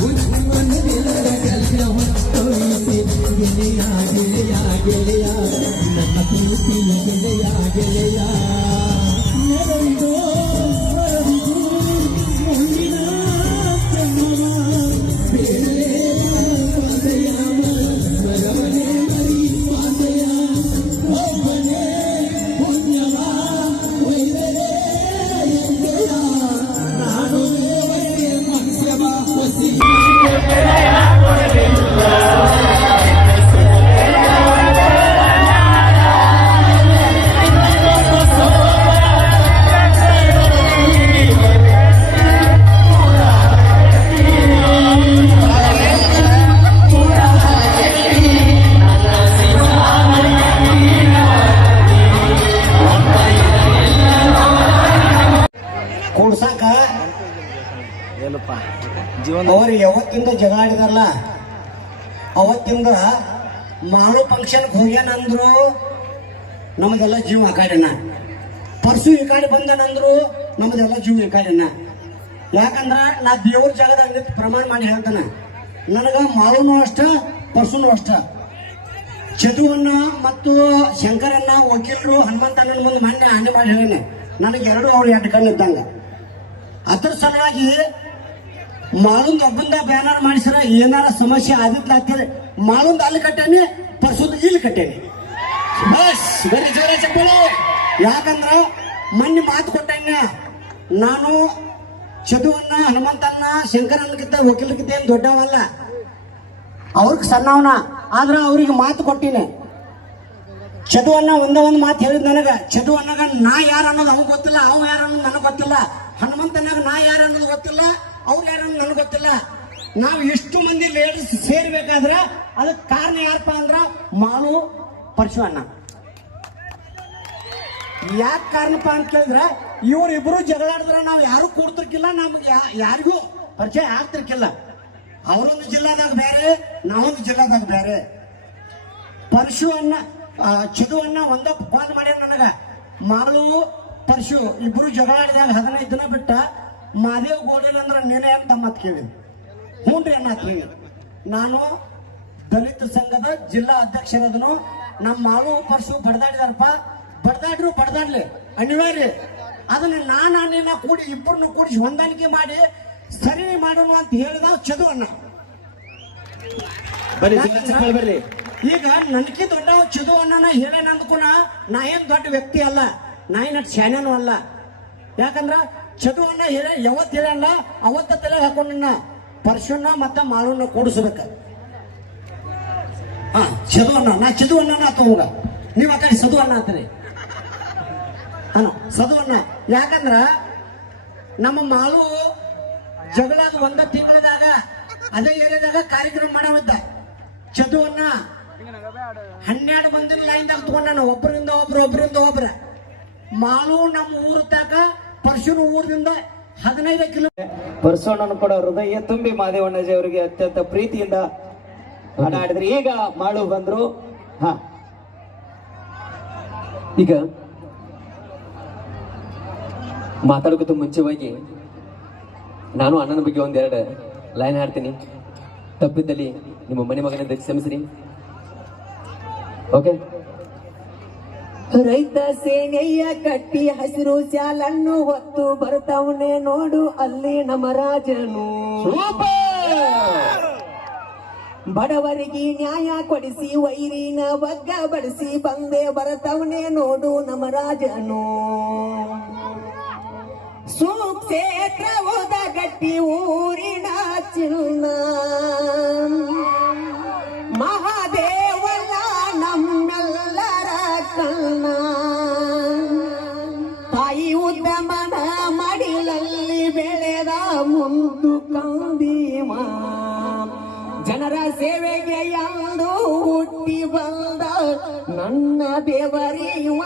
Yeah. ಅವ್ರು ಯಾವತ್ತಿಂದ ಜಗಳ ಆಡಿದಾರಲ್ಲ, ಅವತ್ತಿಂದ ಮಾಡು ಫಂಕ್ಷನ್ಗೆ ಹೋಗ್ಯಾನಂದ್ರು ನಮ್ದೆಲ್ಲ ಜೀವ ಆ ಪರ್ಸು ಈ ಕಡೆ ಬಂದನಂದ್ರು ನಮ್ದೆಲ್ಲ ಜೀವ ಈ ಕಡೆನ ಯಾಕಂದ್ರ ನಾ ದೇವ್ರ ಜಾಗದಾಗ ನಿಂತು ಪ್ರಮಾಣ ಮಾಡಿ ಹೇಳ್ತಾನೆ. ನನಗ ಮಾಳುನು ಅಷ್ಟ, ಪರ್ಸುನು ಅಷ್ಟ. ಚದುವನ್ನ ಮತ್ತು ಶಂಕರನ್ನ ವಕೀಲರು ಹನುಮಂತಣ್ಣನ ಮುಂದೆ ಮೊನ್ನೆ ಹಾನಿ ಮಾಡಿ ಹೇಳಿ ನನಗೆ ಎರಡು ಅವ್ರು ಎರಡು ಕಣ್ಣು ಇದ್ದಂಗ. ಅದ್ರ ಸಲುವಾಗಿ ಮಾಳುಂದ್ ಒಬ್ಬಂದ ಬ್ಯಾನರ್ ಮಾಡಿಸ್ರ ಏನಾರ ಸಮಸ್ಯೆ ಆದಿತ್ಲ ಮಾಳುಂದ್ ಅಲ್ಲಿ ಕಟ್ಟೇನೆ ಪರ್ಸುದ್ ಇಲ್ಲಿ ಕಟ್ಟೇನೆ. ಬಸ್ ಬರೀ ಜೋರ ಚಪ್ಪಲು. ಯಾಕಂದ್ರ ಮೊನ್ನೆ ಮಾತು ಕೊಟ್ಟೇನ ನಾನು ಚದುವನ್ನ ಹನುಮಂತನ್ನ ಶಂಕರನ್ಗಿಂತ ವಕೀಲರಿಗಿಂತ ಏನ್ ದೊಡ್ಡವಲ್ಲ. ಅವ್ರಿಗೆ ಸಣ್ಣವನ ಆದ್ರೆ ಅವ್ರಿಗೆ ಮಾತು ಕೊಟ್ಟಿನಿ. ಚದುವನ್ನ ಒಂದೇ ಒಂದು ಮಾತು ಹೇಳಿದ್ ನನಗ. ಚದುವನ್ನಾಗ ನಾ ಯಾರು ಅನ್ನೋದು ಅವ್ನು ಗೊತ್ತಿಲ್ಲ ಅವ್ ಯಾರು ಅನ್ನೋದು ನನಗೆ ಗೊತ್ತಿಲ್ಲ. ಹನುಮಂತನಾಗ ನಾ ಯಾರು ಅನ್ನೋದು ಗೊತ್ತಿಲ್ಲ. ಅವ್ರು ಯಾರು ನನಗೆ ಗೊತ್ತಿಲ್ಲ. ನಾವು ಇಷ್ಟು ಮಂದಿ ಲೇಡೀಸ್ ಸೇರ್ಬೇಕಾದ್ರ ಅದಕ್ಕೆ ಕಾರಣ ಯಾರಪ್ಪ ಅಂದ್ರ ಪರಶು ಪರಶುವಣ್ಣ ಯಾಕೆ ಕಾರಣಪ್ಪ ಅಂತ ಕೇಳಿದ್ರ, ಇವ್ರಿಬ್ರು ಜಗಳಾಡಿದ್ರೆ ನಾವು ಯಾರು ಕೂಡ್ತಿರ್ಕಿಲ್ಲ, ನಮ್ಗೆ ಯಾರಿಗೂ ಪರಿಚಯ ಆಗ್ತಿರ್ಕಿಲ್ಲ. ಅವರೊಂದು ಜಿಲ್ಲಾದಾಗ ಬೇರೆ ನಾವೊಂದು ಜಿಲ್ಲಾದಾಗ ಬೇರೆ ಪರಶು ಅನ್ನ ಚದು ಅನ್ನ ಒಂದ ಕಾಲ್ ಮಾಡ್ಯಾರ ನನಗ. ಮಾಲು, ಪರಶು ಇಬ್ರು ಜಗಳಾಡಿದಾಗ ಹದಿನೈದು ದಿನ ಬಿಟ್ಟ ಮಾದೇವ್ ಗೋಡೆಲ್ ಅಂದ್ರೆ ನೀನೇ ಅಂತ ಮತ್ ಕೇಳಿ. ಹ್ಞೂನ್ರಿ ಅನ್ನ ಕೇಳಿ. ನಾನು ದಲಿತ ಸಂಘದ ಜಿಲ್ಲಾ ಅಧ್ಯಕ್ಷರದನು. ನಮ್ಮ ಮಾಳು ಪರ್ಸು ಬಡ್ದಾಡಿದಾರಪ್ಪ. ಬಡ್ದಾಡ್ರು ಬಡ್ದಾಡ್ಲಿ. ಅನಿವಾರ್ಯ. ಅದನ್ನ ನಾನು ನಿನ್ನ ಕೂಡಿ ಇಬ್ಬರನ್ನು ಕೂಡಿಸಿ ಹೊಂದಾಣಿಕೆ ಮಾಡಿ ಸರಿ ಮಾಡೋಣ ಅಂತ ಹೇಳಿದ ಚದು ಅಣ್ಣ. ಈಗ ನನ್ಕಿ ದೊಡ್ಡ ಚದು ಅಣ್ಣನ ಹೇಳೇನ ಅಂದ್ಕೊನ ನಾ ಏನ್ ದೊಡ್ಡ ವ್ಯಕ್ತಿ ಅಲ್ಲ. ನಾ ಏನ್ ಶಾನ್ಯನೂ ಅಲ್ಲ. ಯಾಕಂದ್ರ ಚದು ಅಣ್ಣ ಹೇಳ, ಯಾವತ್ ಹೇಳಲ್ಲ, ಅವತ್ತ ತಲೆ ಹಾಕೊಂಡನ್ನ ಪರ್ಶುನ ಮತ್ತ ಮಾಳುನ ಕೂಡಿಸ್ಬೇಕ. ಹಾ ಚದು ಅಣ್ಣ ನಾ ಚದು ಹಾಕೋಗ ನೀವ್ ಆ ಕಡೆ ಸದು ಅಣ್ಣ ಅಂತೀರಿ. ಅಣ್ಣ ಸದು ಅಣ್ಣ ಯಾಕಂದ್ರ ನಮ್ಮ ಮಾಳು ಜಗಳಾದ ಒಂದ ತಿಂಗಳದಾಗ, ಅದೇ ಏರಿಯಾದಾಗ ಕಾರ್ಯಕ್ರಮ ಮಾಡವಂತ ಚದುವನ್ನ ಹನ್ನೆರಡು ಮಂದಿನ ಲೈನ್ದಾಗ ತಗೊಂಡ ಒಬ್ಬರಿಂದ ಒಬ್ರು ಒಬ್ಬರಿಂದ ಒಬ್ರ. ಮಾಳು ನಮ್ಮ ಊರ ತಕ ಪರ್ಶುನ ಊರಿನಿಂದ ಹದಿನೈದು ಕಿಲೋ ಪರಶುನನ್ನು ಕೂಡ ಹೃದಯ ತುಂಬಿ ಮಾದೇವಣ್ಣಜಿ ಅವರಿಗೆ ಅತ್ಯಂತ ಪ್ರೀತಿಯಿಂದ ಹಾಡ ಹಾಡಿದ್ರು ಈಗ ಮಾಳು ಬಂದ್ರು. ಹ. ಈಗ ಮಾತಾಡೋಕೂ ಮುಂಚೆವಾಗಿ ನಾನು ಅಣ್ಣನ ಬಗ್ಗೆ ಒಂದೆರಡು ಲೈನ್ ಹಾಡ್ತೀನಿ. ತಪ್ಪಿದ್ದಲ್ಲಿ ನಿಮ್ಮ ಮನೆ ಮಗನಿಂದ ಕ್ಷಮಿಸ್ರಿ. ಓಕೆ ರೈತ ಸೇನೆಯ ಕಟ್ಟಿ ಹಸಿರು ಜಾಲನ್ನು ಹೊತ್ತು ಬರ್ತಾವನೆ ನೋಡು ಅಲ್ಲಿ ನಮ್ಮ ರಾಜನು. ಬಡವರಿಗೆ ನ್ಯಾಯ ಕೊಡಿಸಿ ವೈರಿನ ಬಗ್ಗ ಬಡಿಸಿ ಬಂದೆ ಬರತವನೆ ನೋಡು ನಮ್ಮ ರಾಜನು. ಸುಕ್ಷೇತ್ರವುದ ಗಟ್ಟಿ ಊರಿನ ಉದ್ದಮನ ಮಡಿಲಲ್ಲಿ ಬೆಳೆದ ಮುಂದು ಕಂದೀಮ ಜನರ ಸೇವೆಗೆ ಎಂದು ಹುಟ್ಟಿ ಬಂದ ನನ್ನ ದೇವರಿಯುವ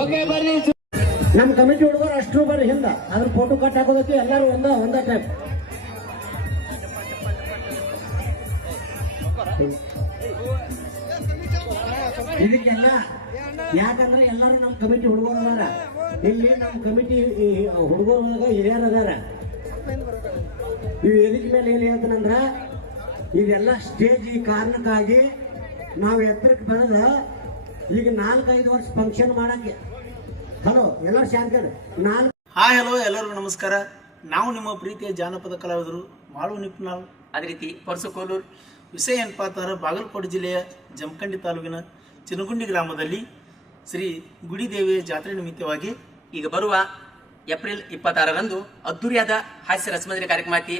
ಓಕೆ ಬರ್ರಿ. ನಮ್ಮ ಕಮಿಟಿ ಹುಡುಗರು ಅಷ್ಟು ಬರ್ರಿ ಹಿಂದ. ಅದ್ರ ಫೋಟೋ ಕಟ್ ಹಾಕೋದಕ್ಕೆ ಎಲ್ಲರೂ ಒಂದ ಒಂದ ಟೈಪ್ ಇದಕ್ಕೆಲ್ಲ ಯಾಕಂದ್ರೆ ಎಲ್ಲರೂ ನಮ್ಮ ಕಮಿಟಿ ಹುಡುಗರು ಅದಾರ ಇಲ್ಲಿ ನಮ್ಮ ಕಮಿಟಿ ಹುಡುಗರು ಒಳಗ ಹಿರಿಯರು ಅದಾರ ಇವು ಎದಕ್ ಮೇಲೆ ಏನ್ ಹೇಳ್ತಾನಂದ್ರ ಇದೆಲ್ಲ ಸ್ಟೇಜ್ ಈ ಕಾರಣಕ್ಕಾಗಿ ನಾವು ಎತ್ತರಕ್ಕೆ ಬೆಳೆದ ಈಗ ನಾಲ್ಕೈದು ವರ್ಷ ಫಂಕ್ಷನ್ ಮಾಡಂಗೆ. ಹಲೋ ಎಲ್ಲರೂ ಶಾಂತ ನಾಲ್ಕು ಹಾಯ್ ಹಲೋ ಎಲ್ಲರಿಗೂ ನಮಸ್ಕಾರ. ನಾವು ನಿಮ್ಮ ಪ್ರೀತಿಯ ಜಾನಪದ ಕಲಾವಿದರು ಮಾಳು ನಿಪ್ನಾಳ್. ಅದೇ ರೀತಿ ಪರ್ಸು ಕೋಲೂರ್. ವಿಷಯ ಏನಪ್ಪ ಅಂತಂದ್ರೆ ಬಾಗಲಕೋಟೆ ಜಿಲ್ಲೆಯ ಜಮಖಂಡಿ ತಾಲೂಕಿನ ಚಿನಗುಂಡಿ ಗ್ರಾಮದಲ್ಲಿ ಶ್ರೀ ಗುಡಿ ದೇವಿಯ ಜಾತ್ರೆ ನಿಮಿತ್ತವಾಗಿ ಈಗ ಬರುವ ಏಪ್ರಿಲ್ ಇಪ್ಪತ್ತಾರರಂದು ಅದ್ದೂರಿಯಾದ ಹಾಸ್ಯ ರಸಮಂಜರಿ ಕಾರ್ಯಕ್ರಮ ಐತಿ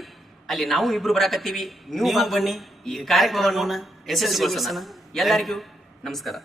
ಅಲ್ಲಿ ನಾವು ಇಬ್ರು ಬರಾಕತ್ತೀವಿ ನೀವು ಬನ್ನಿ. ಈ ಕಾರ್ಯಕ್ರಮವನ್ನು ಯಶಸ್ವಿಗೊಳಿಸೋಣ. ಎಲ್ಲರಿಗೂ ನಮಸ್ಕಾರ